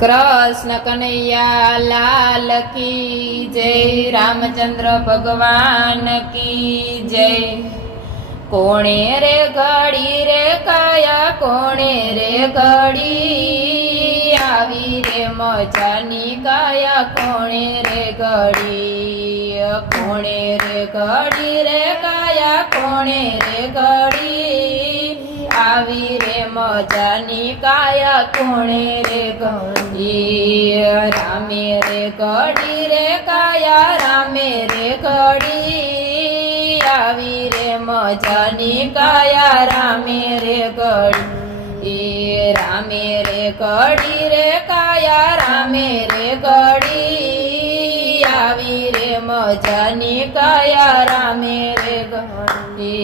कृष्ण कन्हैया लाल की जय। रामचंद्र भगवान की जय। कोणे रे घड़ी रे काया कोणे रे घड़ी आवी रे मजानी काया कोणे रे घड़ी कोणे रे घड़ी रे काया कोणे रे घड़ी आवी रे मजानी काया कोणे रे घड़ी रामे रे घड़ी रे काया रामे रे घड़ी आवी रे मजानी काया रामे रे घड़ी रामे रे घड़ी रे काया रामे रे घड़ी आवी रे मजानी काया रामे रे घड़ी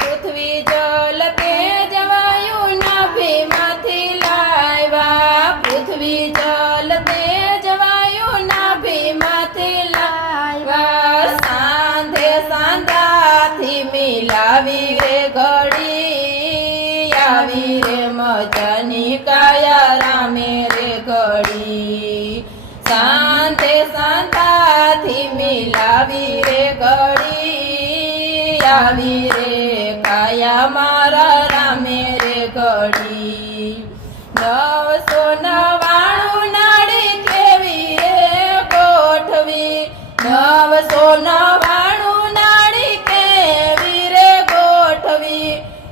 पृथ्वी जल तेज वायु नाभि माथी लाव्या पृथ्वी जल तेज वायु नाभि माथी लाव्या सांधे सांधाथी मिलावी रे घड़ी आवी रे मजानी काया रामे रे घड़ी सांधे सांधाथी मिलावी रे घड़ी आवी रे काया मारा रामे रे घड़ी 999 नाड़ी केवी रे गोठवी 999 नाड़ी केवी रे गोठवी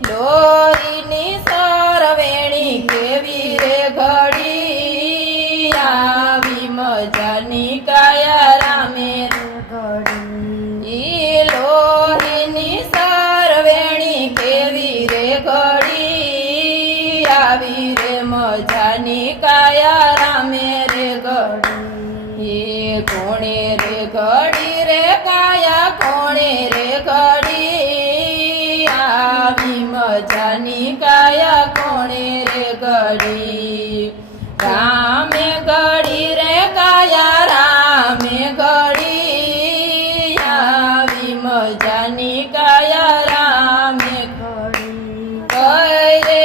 लोरीनी सरवेणी केवी रे घड़ी आवी मजानी काया रामे रे घड़ी लोरीनी सरवेणी केवी रे घड़ी आवी रे मजानी काया रामे रे घड़ी कोणे रे घड़ी रे काया कोणे रे घड़ी आवी मजानी काया कोणे रे घड़ी रामे घड़ी रे काया रामे घड़ी आवी मजानी काया रामे घड़ी कई रे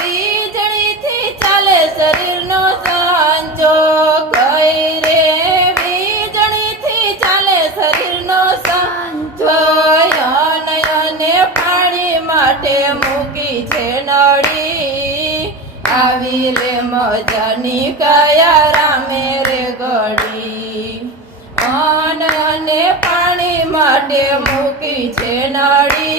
વીજળી થી ચાલે શરીરનો સાંચો કઈ રે વીજળી થી ચાલે શરીરનો સાંચો નયને પાણી માટે મૂકી છે નળી આવી રે મજાની કાયા રામે રે ઘડી અને પાણી માટે મૂકી છે નળી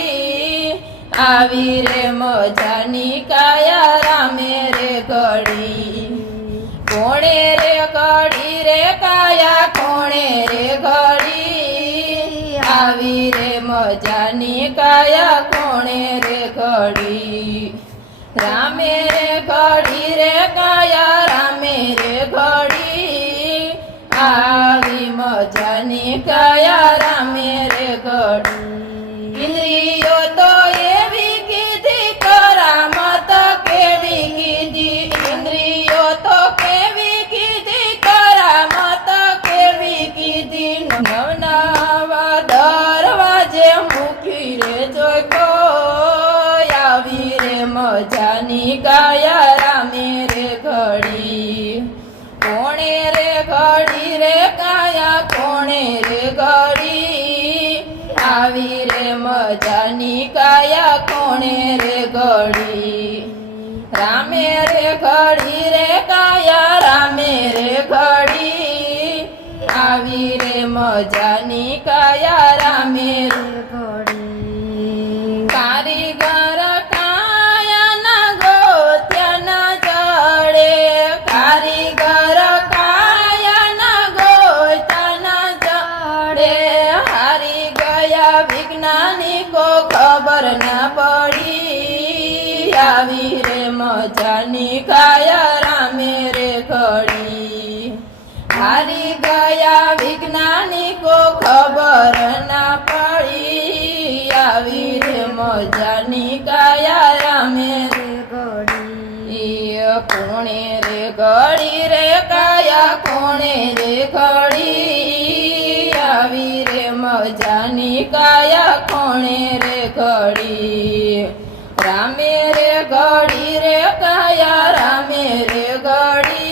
आवी रे मजानी काया रामे रे घड़ी कोणे रे घड़ी रे काया कोणे रे घड़ी आवी रे मजानी काया कोणे रे घड़ी रामे रे घड़ी रे काया रामे रे घड़ी आवी मजानी काया रामे रे घड़ी इंद्रियो तो एवी कीधी करामत केवी कीधी इंद्रियो तो केवी कीधी करामत केवी कीधी नवनवा दरवाजे मूकी रे जोको आवी रे मजानी काया रामे रे घड़ी कोणे रे घड़ी रे काया कोणे रे घड़ी आवी रे मजानी काया कोणे रे घड़ी रामे रे घड़ी रे काया रामे रे घड़ी आवी रे मजानी काया रामे रे घड़ी कारीगर काया ना गोत्या ना जड़े कारीगर काया ना गोत्या ना जड़े हारी गया विज्ञानी को खबर न पड़ी आवी रे मजानी काया रामे रे घड़ी हारी गया विज्ञानी को खबर न पड़ी आवी रे मजानी काया रामे रे घड़ी कोणे रे घड़ी रे काया कोणे रे घड़ी आवी रे मजानी काया कोणे रे घड़ी रामे रे घड़ी रे काया रामे रे घड़ी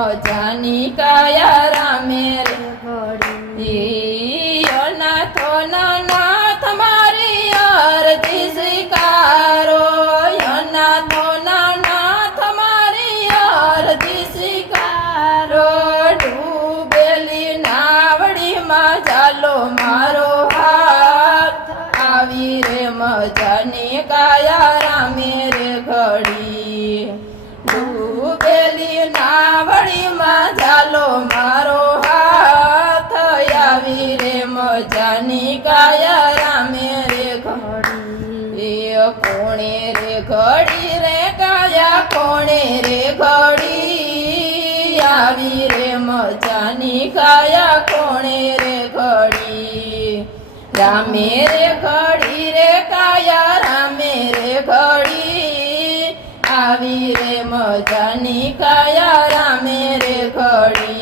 મજાની કાયા રામે રે ઘડી અનાથો નાથ મારી અરજી સ્વીકારો અનાથો નાથ મારી અરજી સ્વીકારો ડૂબેલી નાવડીમાં ચાલો મારો હાથ આવી રે મજાની કાયા રામે રે ઘડી ડૂબેલી નાવડીમાં ચાલો મારો હાથ આવી રે મજાની કાયા રામે રે ઘડી એ કોણે રે ઘડી રે કાયા કોણે રે ઘડી આવી રે મજાની કાયા કોણે રે ઘડી રામે રે ઘડી રે કાયા રામે રે ઘડી આવી રે મજાની કાયા રામે રે ઘડી